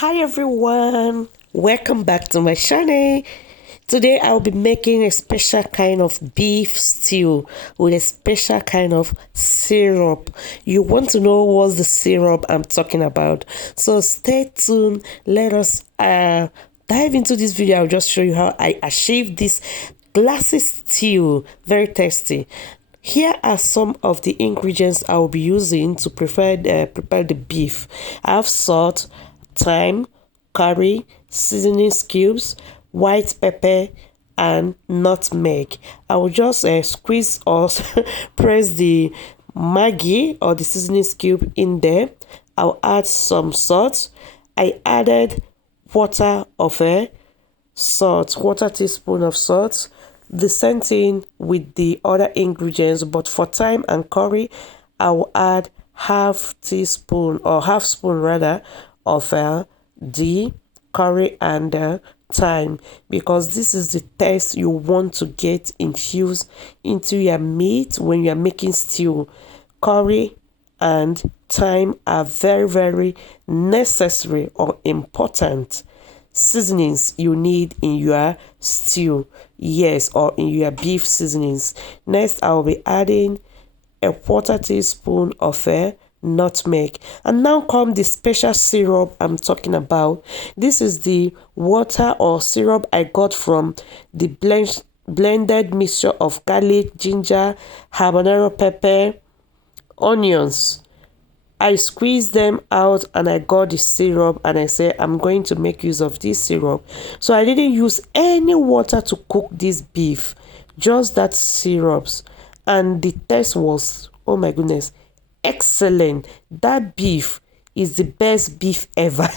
Hi everyone, welcome back to my channel. Today I'll be making a special kind of beef stew with a special kind of syrup. You want to know what's the syrup I'm talking about, so stay tuned. Let us dive into this video. I'll just show you how I achieved this glassy stew. Very tasty. Here are some of the ingredients I will be using to prepare the beef. I have salt, thyme, curry, seasoning cubes, white pepper, and nutmeg. I will just squeeze or press the Maggi or the seasoning cube in there. I'll add some salt. I added quarter teaspoon of salt. The same thing with the other ingredients, but for thyme and curry, I will add half spoon rather of the curry and thyme, because this is the taste you want to get infused into your meat when you are making stew. Curry and thyme are very necessary or important seasonings you need in your stew, yes, or in your beef seasonings. Next, I will be adding a quarter teaspoon of nutmeg. And now come the special syrup I'm talking about. This is the water or syrup I got from the blended mixture of garlic, ginger, habanero pepper, onions. I squeezed them out and I got the syrup, and I said I'm going to make use of this syrup. So I didn't use any water to cook this beef, just that syrups, and the taste was, oh my goodness, excellent. That beef is the best beef ever.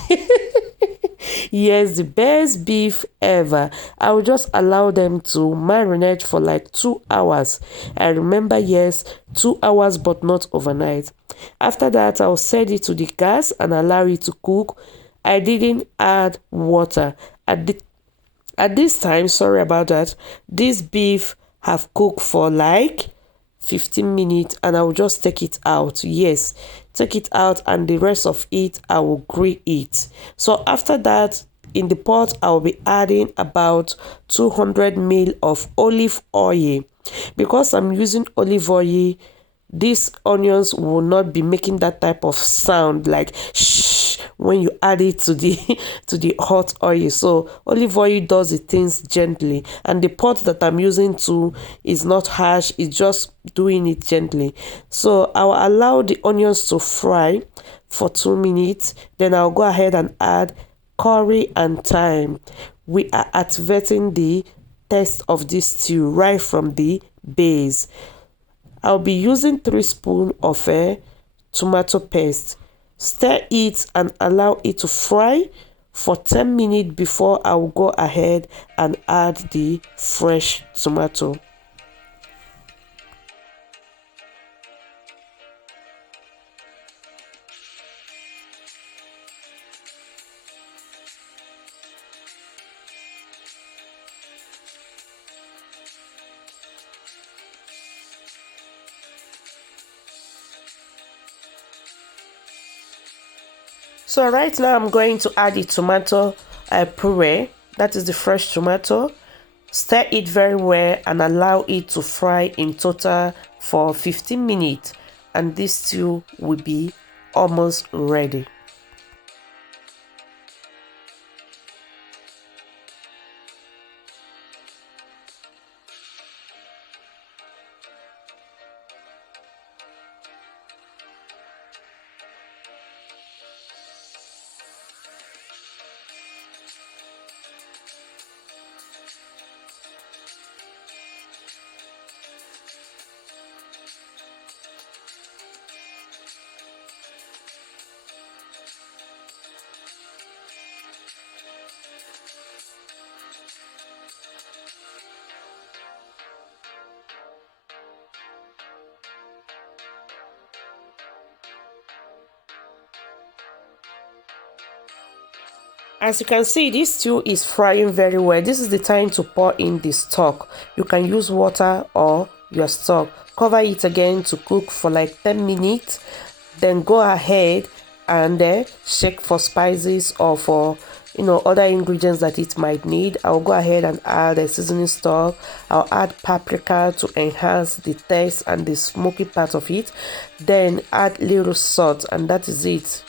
Yes, the best beef ever. I will just allow them to marinate for like 2 hours. I remember, yes, 2 hours, but not overnight. After that, I'll set it to the gas and allow it to cook. I didn't add water at this time. Sorry about that. This beef have cooked for like 15 minutes, and I will just take it out. Yes, take it out, and the rest of it I will grill it. So after that, in the pot I will be adding about 200 ml of olive oil. Because I'm using olive oil, these onions will not be making that type of sound like shh when you add it to the to the hot oil. So olive oil does the things gently, and the pot that I'm using to is not harsh, it's just doing it gently. So I'll allow the onions to fry for 2 minutes. Then I'll go ahead and add curry and thyme. We are activating the taste of this stew right from the base. I'll be using 3 spoons of tomato paste. Stir it and allow it to fry for 10 minutes before I will go ahead and add the fresh tomato. So right now I'm going to add the tomato puree, that is the fresh tomato. Stir it very well and allow it to fry in total for 15 minutes, and this stew will be almost ready. As you can see, this stew is frying very well. This is the time to pour in the stock. You can use water or your stock. Cover it again to cook for like 10 minutes. Then go ahead and check for spices or for other ingredients that it might need. I'll go ahead and add a seasoning stock. I'll add paprika to enhance the taste and the smoky part of it, then add little salt, and that is it.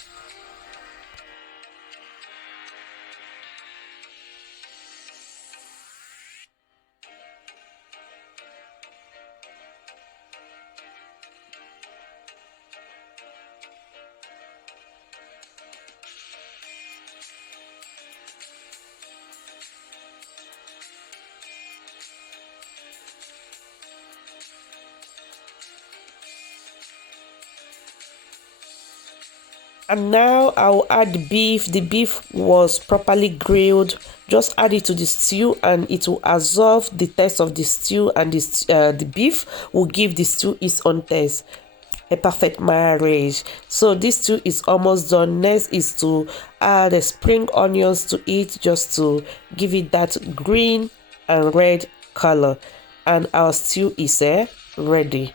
And now I'll add the beef. The beef was properly grilled. Just add it to the stew and it will absorb the taste of the stew, and the beef will give the stew its own taste. A perfect marriage. So this stew is almost done. Next is to add the spring onions to it, just to give it that green and red color. And our stew is ready.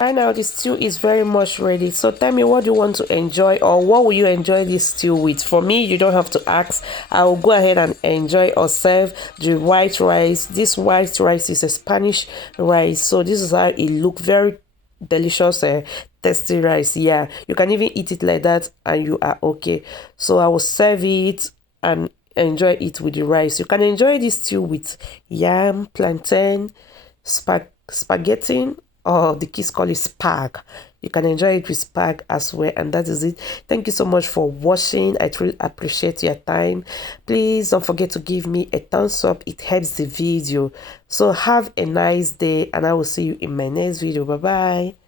Right now, the stew is very much ready. So tell me, what do you want to enjoy, or what will you enjoy this stew with? For me, you don't have to ask. I will go ahead and enjoy or serve the white rice. This white rice is a Spanish rice. So this is how it looks. Very delicious, tasty rice. Yeah, you can even eat it like that and you are okay. So I will serve it and enjoy it with the rice. You can enjoy this stew with yam, plantain, spaghetti, or the kids call it spag. You can enjoy it with spag as well, and that is it. Thank you so much for watching. I truly appreciate your time. Please don't forget to give me a thumbs up. It helps the video. So have a nice day, and I will see you in my next video. Bye bye.